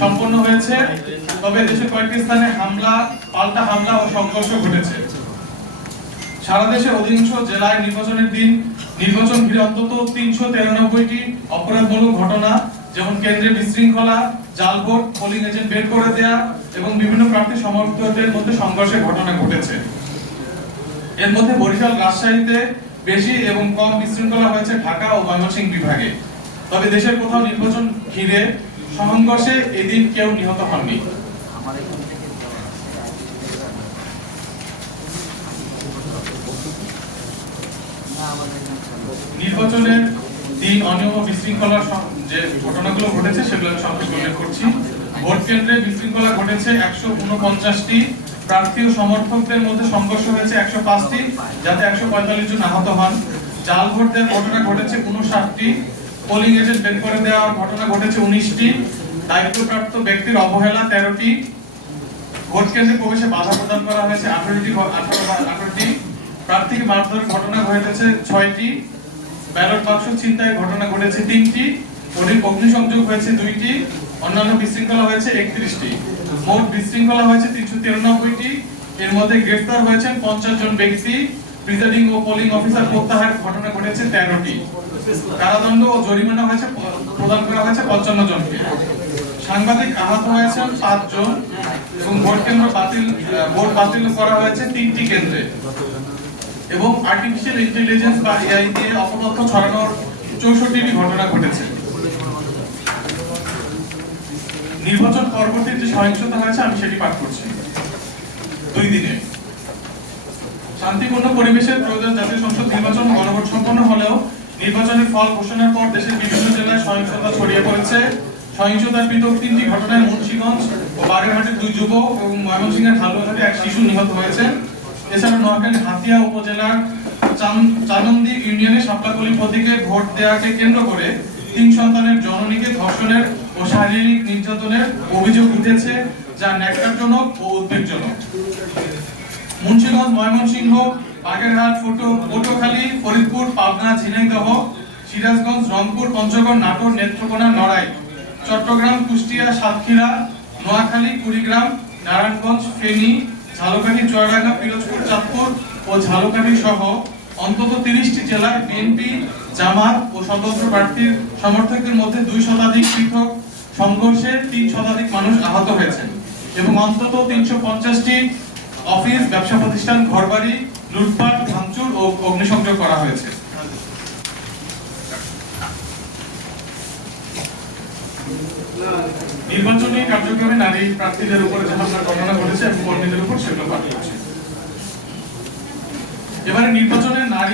সম্পন্ন হয়েছে, তবে দেশের কয়েকটি স্থানে পাল্টা হামলা ও সংঘর্ষ ঘটেছে। সারা দেশের অধিকাংশ জেলায় নির্বাচনের দিন নির্বাচন ঘিরে অন্তত ৩৯৩টি অপরাধমূলক ঘটনা, যেমন কেন্দ্রে বিশৃঙ্খলা, জাল ভোট, পোলিং এজেন্ট বের করে দেয়া এবং বিভিন্ন প্রার্থী সমর্থকদের মধ্যে সংঘর্ষের ঘটনা ঘটেছে। এর মধ্যে বরিশাল, রাজশাহীতে বেশি এবং কম বিশৃঙ্খলা হয়েছে ঢাকা ও ময়মনসিংহ বিভাগে। তবে দেশের কোথাও নির্বাচন ঘিরে সংঘর্ষে এদিন কেউ নিহত হননি। নির্বাচনের দিন অনিয়ম ও বিশৃঙ্খলার যে ঘটনাগুলো ঘটেছে সেগুলো সংক্ষেপে উল্লেখ করছি। ভোট কেন্দ্রে বিশৃঙ্খলা ঘটেছে ১৪৯টি, প্রার্থী ও সমর্থকদের মধ্যে সংঘর্ষ হয়েছে ১০৫টি, যাতে ১৪৫ জন আহত হন। জাল ভোট দেওয়ার ঘটনা ঘটেছে ৫৯টি, পোলিং এজেন্ট বের করে দেওয়ার ঘটনা ঘটেছে ১৯টি, দায়িত্বপ্রাপ্ত ব্যক্তির অবহেলা ১৩টি, ভোট কেন্দ্রে প্রবেশে বাধা প্রদান করা হয়েছে ১৮টি, প্রার্থীকে মারধরের ঘটনা ঘটেছে ৬টি, ব্যালট বাক্স ছিনতাইয়ের ঘটনা ঘটেছে ৩টি, অগ্নিসংযোগ হয়েছে ২টি, অন্যান্য বিশৃঙ্খলা হয়েছে ৩১টি। মোট বিশৃঙ্খলা হয়েছে ৩৯৩টি। এর মধ্যে গ্রেফতার হয়েছেন ৫০ জন ব্যক্তি, প্রিসাইডিং ও পোলিং অফিসার প্রত্যাহারের ঘটনা ঘটেছে ১৩টি, কারাদণ্ড ও জরিমানা হয়েছে প্রদান করা হয়েছে ৫৫ জনকে। সাংবাদিক আহত হয়েছেন ৫ জন এবং ভোট বাতিল করা হয়েছে ৩টি কেন্দ্রে এবং আর্টিফিশিয়াল ইন্টেলিজেন্স বা এআই দিয়ে অপতথ্য ছড়ানোর ৬৪টি ঘটনা ঘটেছে। নির্বাচন পরবর্তী যে সহিংসতা হয়েছে আমি সেটি পাঠ করছি। ২ দিনে শান্তিপূর্ণ পরিবেশে ত্রয়োদশ জাতীয় সংসদ নির্বাচন গণভোট সম্পন্ন হলেও নির্বাচনের ফল ঘোষণার পর দেশের বিভিন্ন জেলায় সহিংসতা ছড়িয়ে পড়েছে। সহিংসতার পৃথক 3টি ঘটনায় মুন্সিগঞ্জ ও বাগেরহাটের 2 যুবক এবং ময়মনসিংহের হালুয়াঘাটে 1 শিশু নিহত হয়েছে। এছাড়া নোয়াখালীর হাতিয়া উপজেলার চানন্দি ইউনিয়নের শাপলাকলি প্রতীকে ভোট দেওয়াকে কেন্দ্র করে 3 সন্তানের জননীকে ধর্ষণের ও শারীরিক নির্যাতনের অভিযোগ উঠেছে, যা ন্যাক্কারজনক ও উদ্বেগজনক। মুন্সিগঞ্জ, ময়মনসিংহ, বাগেরহাট, পটুয়াখালী, ফরিদপুর, পাবনা, ঝিনাইদহ, সিরাজগঞ্জ, রংপুর, পঞ্চগড়, নাটোর, নেত্রকোনা, নড়াইল, চট্টগ্রাম, কুষ্টিয়া, সাতক্ষীরা, নোয়াখালী, কুড়িগ্রাম, নারায়ণগঞ্জ, ফেনী, ঝালকাঠি, চুয়াডাঙ্গা, পিরোজপুর, চাঁদপুর ও ঝালকাঠি সহ অন্তত 30টি জেলায় বিএনপি, জামাত ও স্বতন্ত্র প্রার্থীর সমর্থকদের মধ্যে 2 শতাধিক পৃথক সংঘর্ষে 3 শতাধিক মানুষ আহত হয়েছেন এবং অন্তত 350টি অফিস, ব্যবসা প্রতিষ্ঠান, ঘরবাড়ি লুটপাট, ভাঙচুর ও অগ্নিসংযোগ করা হয়েছে। নির্বাচনী কার্যক্রমে নারী প্রার্থীদের উপরে যে হামলার ঘটনা ঘটেছে এবং কর্মীদের উপর সেগুলো পাঠ করছে। এবারে নির্বাচনে নারী